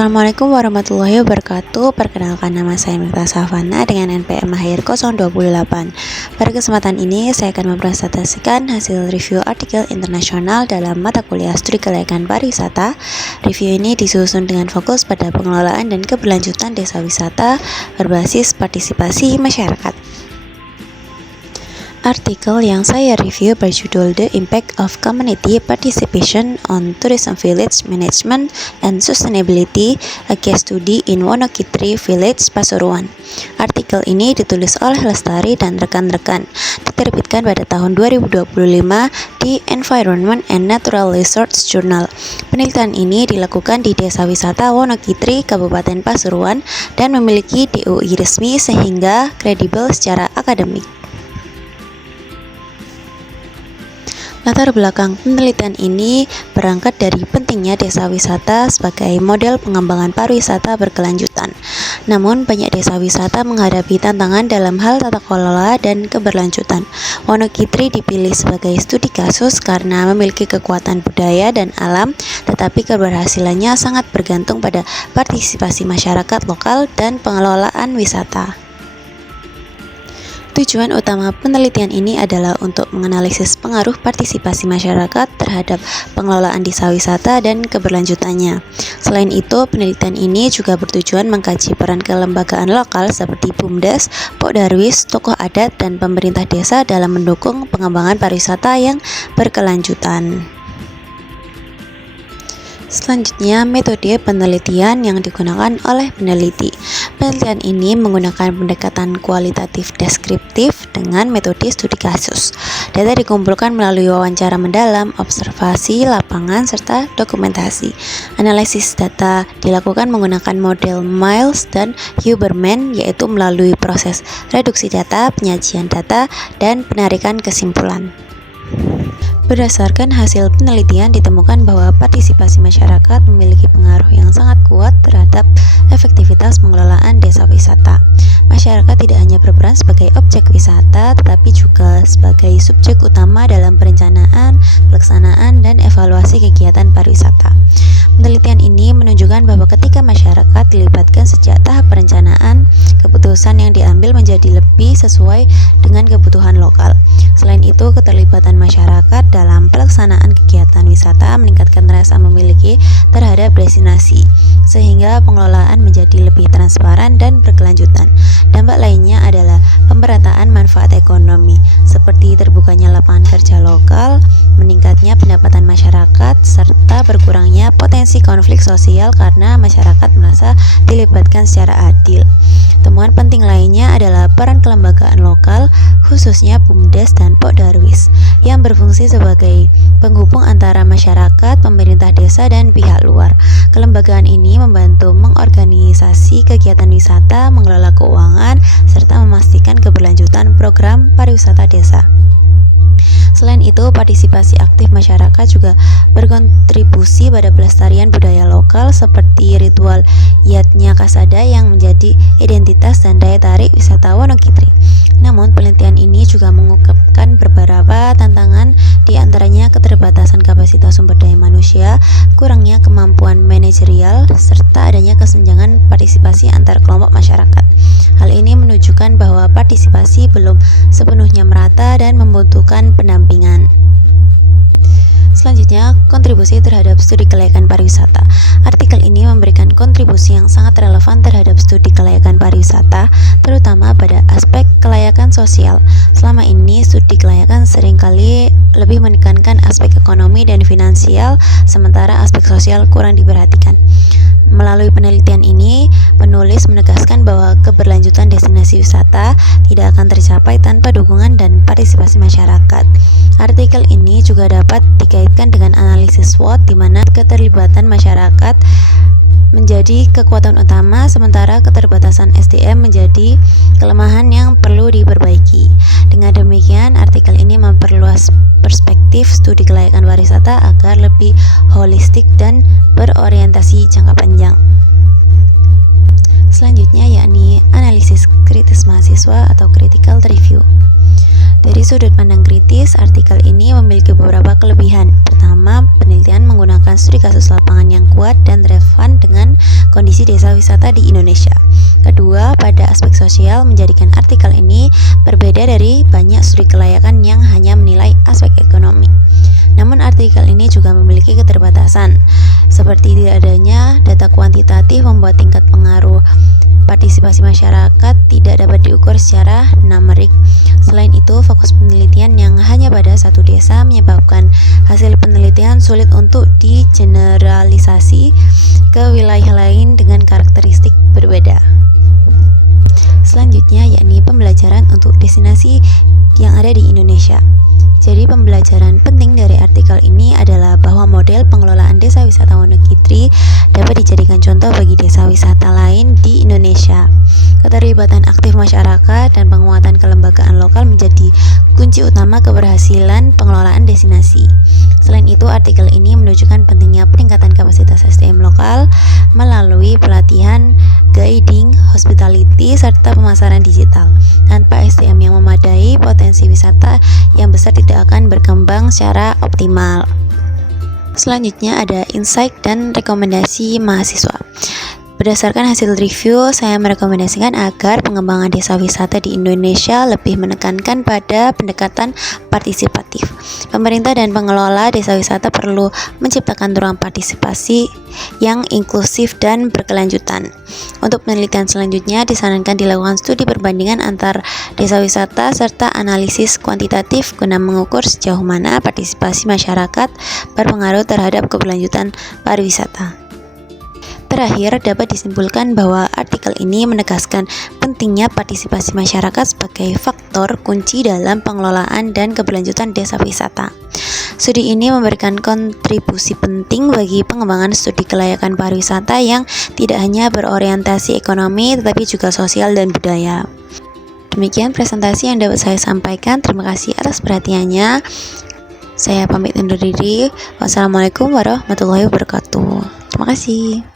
Assalamualaikum warahmatullahi wabarakatuh. Perkenalkan, nama saya Miftah Safana dengan NPM Mahir 028. Pada kesempatan ini saya akan mempresentasikan hasil review artikel internasional dalam mata kuliah studi kelayakan pariwisata. Review ini disusun dengan fokus pada pengelolaan dan keberlanjutan desa wisata berbasis partisipasi masyarakat. Artikel yang saya review berjudul The Impact of Community Participation on Tourism Village Management and Sustainability, a Case Study in Wonokitri Village, Pasuruan. Artikel ini ditulis oleh Lestari dan rekan-rekan, diterbitkan pada tahun 2025 di Environment and Natural Resources Journal. Penelitian ini dilakukan di Desa Wisata Wonokitri, Kabupaten Pasuruan, dan memiliki DOI resmi sehingga kredibel secara akademik. Latar belakang penelitian ini berangkat dari pentingnya desa wisata sebagai model pengembangan pariwisata berkelanjutan. Namun, banyak desa wisata menghadapi tantangan dalam hal tata kelola dan keberlanjutan. Wonokitri dipilih sebagai studi kasus karena memiliki kekuatan budaya dan alam, tetapi keberhasilannya sangat bergantung pada partisipasi masyarakat lokal dan pengelolaan wisata. Tujuan utama penelitian ini adalah untuk menganalisis pengaruh partisipasi masyarakat terhadap pengelolaan desa wisata dan keberlanjutannya. Selain itu, penelitian ini juga bertujuan mengkaji peran kelembagaan lokal seperti BUMDes, Pok Darwis, tokoh adat, dan pemerintah desa dalam mendukung pengembangan pariwisata yang berkelanjutan. Selanjutnya, metode penelitian yang digunakan oleh peneliti. Penelitian ini menggunakan pendekatan kualitatif deskriptif dengan metode studi kasus. Data dikumpulkan melalui wawancara mendalam, observasi lapangan, serta dokumentasi. Analisis data dilakukan menggunakan model Miles dan Huberman, yaitu melalui proses reduksi data, penyajian data, dan penarikan kesimpulan. Berdasarkan hasil penelitian ditemukan bahwa partisipasi masyarakat memiliki pengaruh yang sangat kuat terhadap efektivitas pengelolaan desa wisata. Masyarakat tidak hanya berperan sebagai objek wisata, tetapi juga sebagai subjek utama dalam perencanaan, pelaksanaan, dan evaluasi kegiatan pariwisata. Penelitian ini menunjukkan bahwa ketika masyarakat dilibatkan sejak tahap perencanaan, keputusan yang diambil menjadi lebih sesuai dengan kebutuhan lokal. Selain itu, keterlibatan masyarakat dalam pelaksanaan kegiatan wisata meningkatkan rasa memiliki terhadap destinasi, sehingga pengelolaan menjadi lebih transparan dan berkelanjutan. Dampak lainnya adalah pemerataan manfaat ekonomi, seperti terbukanya lapangan kerja lokal, meningkatnya pendapatan masyarakat, serta berkurangnya potensi konflik sosial karena masyarakat merasa dilibatkan secara adil. Temuan penting lainnya adalah peran kelembagaan lokal, khususnya BUMDes dan Pok Darwis, yang berfungsi sebagai penghubung antara masyarakat, pemerintah desa, dan pihak luar. Kelembagaan ini membantu mengorganisasi kegiatan wisata, mengelola keuangan, serta memastikan keberlanjutan program pariwisata desa. Selain itu, partisipasi aktif masyarakat juga berkontribusi pada pelestarian budaya lokal seperti ritual Yatnya Kasada yang menjadi identitas dan daya tarik wisata Wonokitri. Namun, penelitian ini juga mengungkapkan beberapa tantangan, di antaranya keterbatasan kapasitas sumber daya manusia, kurangnya kemampuan manajerial, serta adanya kesenjangan partisipasi antar kelompok masyarakat. Hal ini menunjukkan bahwa partisipasi belum sepenuhnya merata dan membutuhkan pendampingan. Selanjutnya, kontribusi terhadap studi kelayakan pariwisata. Artikel ini memberikan kontribusi yang sangat relevan terhadap studi kelayakan pariwisata, terutama pada aspek kelayakan sosial. Selama ini, studi kelayakan seringkali lebih menekankan aspek ekonomi dan finansial, sementara aspek sosial kurang diperhatikan. Melalui penelitian ini, penulis menegaskan bahwa keberlanjutan destinasi wisata tidak akan tercapai tanpa dukungan dan partisipasi masyarakat. Artikel ini juga dapat dikaitkan dengan analisis SWOT, di mana keterlibatan masyarakat menjadi kekuatan utama, sementara keterbatasan SDM menjadi kelemahan yang perlu diperbaiki. Dengan demikian, artikel ini memperluas perspektif studi kelayakan pariwisata agar lebih holistik dan berorientasi jangka panjang. Selanjutnya yakni analisis kritis mahasiswa atau critical review. Dari sudut pandang kritis, artikel ini memiliki beberapa kelebihan. Pertama, penelitian menggunakan studi kasus lapangan yang kuat dan relevan dengan kondisi desa wisata di Indonesia. Kedua, pada aspek sosial menjadikan artikel ini berbeda dari banyak studi kelayakan yang hanya menilai aspek ekonomi. Namun artikel ini juga memiliki keterbatasan, seperti tidak adanya data kuantitatif membuat tingkat pengaruh partisipasi masyarakat tidak dapat diukur secara numerik. Selain itu, fokus penelitian yang hanya pada satu desa menyebabkan hasil penelitian sulit untuk digeneralisasi ke wilayah lain dengan karakteristik berbeda. Selanjutnya yakni pembelajaran untuk destinasi yang ada di Indonesia. Jadi pembelajaran penting dari artikel ini adalah bahwa model pengelolaan desa wisata Wonokitri dapat dijadikan contoh bagi desa wisata lain di Indonesia. Keterlibatan aktif masyarakat dan penguatan kelembagaan lokal menjadi kunci utama keberhasilan pengelolaan destinasi. Selain itu, artikel ini menunjukkan pentingnya peningkatan kapasitas SDM lokal melalui pelatihan, guiding, hospitality, serta pemasaran digital. Tanpa SDM yang memadai, potensi wisata yang besar tidak akan berkembang secara optimal. Selanjutnya ada insight dan rekomendasi mahasiswa. Berdasarkan hasil review, saya merekomendasikan agar pengembangan desa wisata di Indonesia lebih menekankan pada pendekatan partisipatif. Pemerintah dan pengelola desa wisata perlu menciptakan ruang partisipasi yang inklusif dan berkelanjutan. Untuk penelitian selanjutnya, disarankan dilakukan studi perbandingan antar desa wisata serta analisis kuantitatif guna mengukur sejauh mana partisipasi masyarakat berpengaruh terhadap keberlanjutan pariwisata. Terakhir, dapat disimpulkan bahwa artikel ini menegaskan pentingnya partisipasi masyarakat sebagai faktor kunci dalam pengelolaan dan keberlanjutan desa wisata. Studi ini memberikan kontribusi penting bagi pengembangan studi kelayakan pariwisata yang tidak hanya berorientasi ekonomi tetapi juga sosial dan budaya. Demikian presentasi yang dapat saya sampaikan. Terima kasih atas perhatiannya. Saya pamit undur diri. Wassalamualaikum warahmatullahi wabarakatuh. Terima kasih.